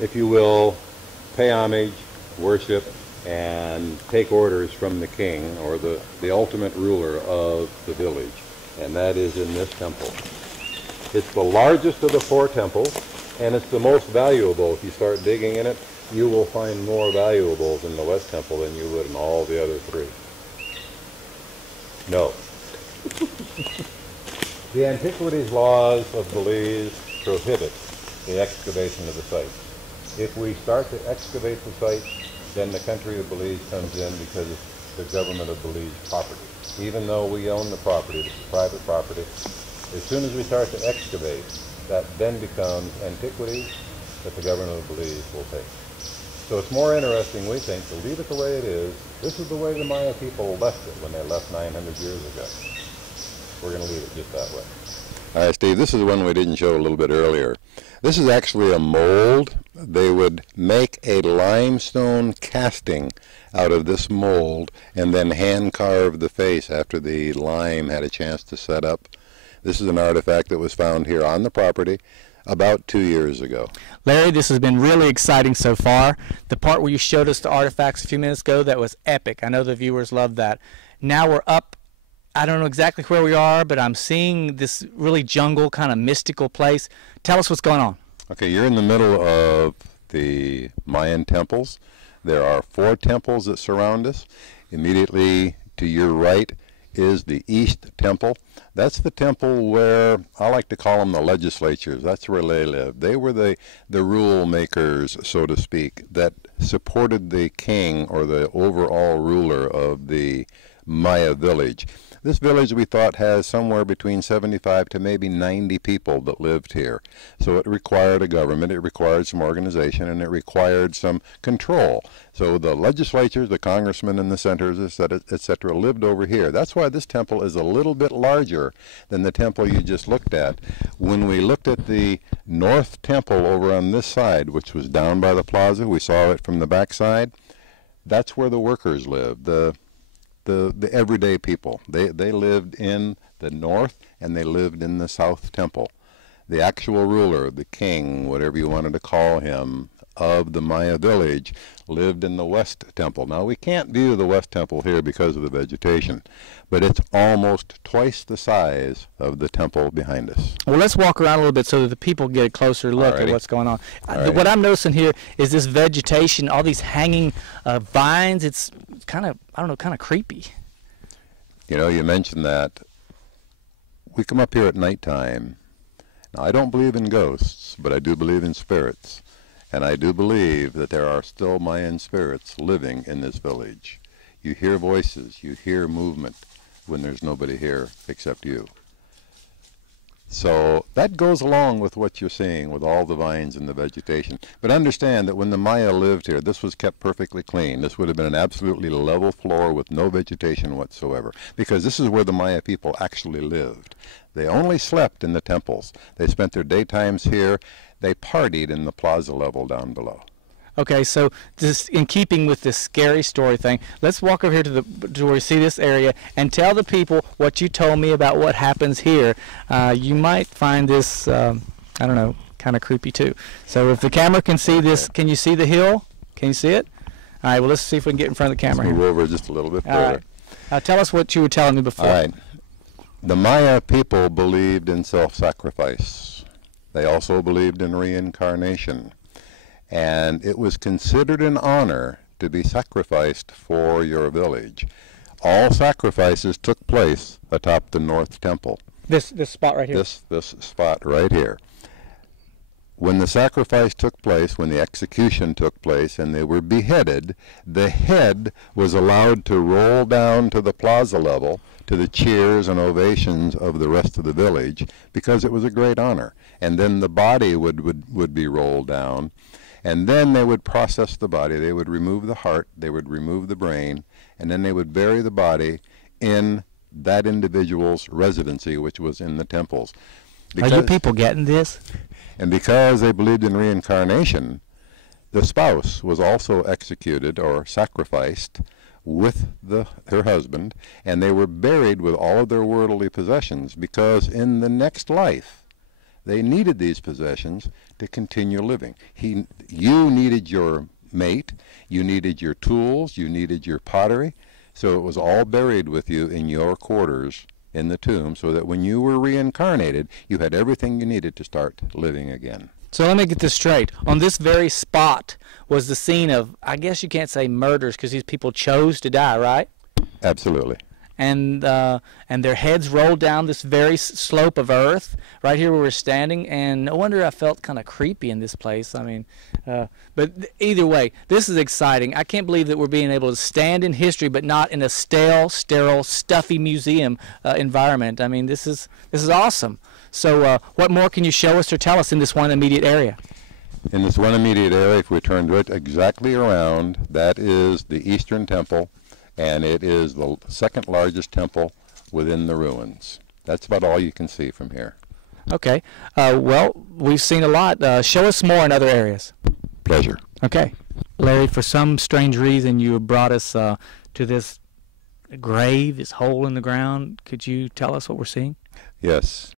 if you will, pay homage, worship, and take orders from the king, or the ultimate ruler of the village. And that is in this temple. It's the largest of the four temples, and it's the most valuable. If you start digging in it, you will find more valuables in the West Temple than you would in all the other three. No. The antiquities laws of Belize prohibit the excavation of the site. If we start to excavate the site, then the country of Belize comes in because it's the government of Belize property. Even though we own the property, it's private property, as soon as we start to excavate, that then becomes antiquities that the government of Belize will take. So it's more interesting, we think, to leave it the way it is. This is the way the Maya people left it when they left 900 years ago. We're going to leave it just that way. All right, Steve, this is the one we didn't show a little bit earlier. This is actually a mold. They would make a limestone casting out of this mold and then hand carve the face after the lime had a chance to set up. This is an artifact that was found here on the property about 2 years ago. Larry, this has been really exciting so far. The part where you showed us the artifacts a few minutes ago, that was epic. I know the viewers loved that. Now we're up, I don't know exactly where we are, but I'm seeing this really jungle, kind of mystical place. Tell us what's going on. Okay, you're in the middle of the Mayan temples. There are 4 temples that surround us. Immediately to your right is the East Temple. That's the temple where I like to call them the legislatures. That's where they lived. They were the rule makers, so to speak, that supported the king or the overall ruler of the Maya village. This village, we thought, has somewhere between 75 to maybe 90 people that lived here. So it required a government, it required some organization, and it required some control. So the legislatures, the congressmen and the senators, etc., lived over here. That's why this temple is a little bit larger than the temple you just looked at. When we looked at the North Temple over on this side, which was down by the plaza, we saw it from the back side, that's where the workers lived. The everyday people. They lived in the north and they lived in the South Temple. The actual ruler, the king, whatever you wanted to call him, of the Maya village lived in the West Temple. Now we can't view the West Temple here because of the vegetation, but it's almost twice the size of the temple behind us. Well, let's walk around a little bit so that the people get a closer look at what's going on. What I'm noticing here is this vegetation, all these hanging vines. It's kind of, I don't know, kind of creepy. You know, you mentioned that. We come up here at nighttime. Now, I don't believe in ghosts, but I do believe in spirits. And I do believe that there are still Mayan spirits living in this village. You hear voices, you hear movement when there's nobody here except you. So that goes along with what you're seeing with all the vines and the vegetation. But understand that when the Maya lived here, this was kept perfectly clean. This would have been an absolutely level floor with no vegetation whatsoever, because this is where the Maya people actually lived. They only slept in the temples. They spent their daytimes here. They partied in the plaza level down below. Okay, so just in keeping with this scary story thing, let's walk over here to where we see this area and tell the people what you told me about what happens here. You might find this, I don't know, kind of creepy too. So if the camera can see this, can you see the hill? Can you see it? All right, well, let's see if we can get in front of the camera. Let's move over just a little bit further. All right. Tell us what you were telling me before. All right. The Maya people believed in self-sacrifice. They also believed in reincarnation. And it was considered an honor to be sacrificed for your village. All sacrifices took place atop the North Temple. This spot right here? This spot right here. When the sacrifice took place, when the execution took place, and they were beheaded, the head was allowed to roll down to the plaza level, to the cheers and ovations of the rest of the village, because it was a great honor. And then the body would be rolled down, and then they would process the body. They would remove the heart, they would remove the brain, and then they would bury the body in that individual's residency, which was in the temples. Are you people getting this? And because they believed in reincarnation, the spouse was also executed or sacrificed with her husband, and they were buried with all of their worldly possessions, because in the next life They needed these possessions to continue living. You needed your mate, you needed your tools, you needed your pottery, so it was all buried with you in your quarters in the tomb, so that when you were reincarnated, you had everything you needed to start living again. So let me get this straight. On this very spot was the scene of, I guess you can't say murders because these people chose to die, right? Absolutely. And their heads rolled down this very slope of earth right here where we're standing, and no wonder I felt kind of creepy in this place. I mean, but either way, this is exciting. I can't believe that we're being able to stand in history but not in a stale, sterile, stuffy museum environment. I mean, this is awesome. So what more can you show us or tell us in this one immediate area? In this one immediate area, if we turn it exactly around, that is the Eastern Temple, and it is the second largest temple within the ruins. That's about all you can see from here. Okay. Well, we've seen a lot. Show us more in other areas. Pleasure. Okay. Larry, for some strange reason, you brought us to this grave, this hole in the ground. Could you tell us what we're seeing? Yes.